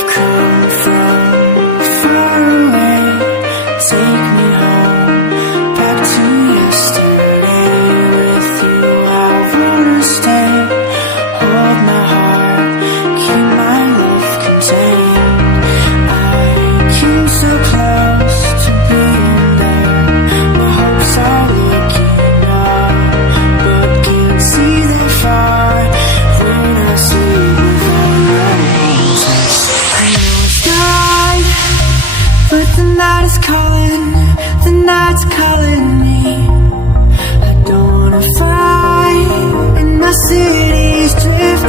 I've come from far away. Take me home, back to yesterday. With you I wanna stay. Hold my heart, keep my love contained. I came so close to being there. My hopes are looking up, but can't see that far when I sleep without roses. I know it's not, but the night is calling, the night's calling me. I don't wanna fight, and my city's drifting.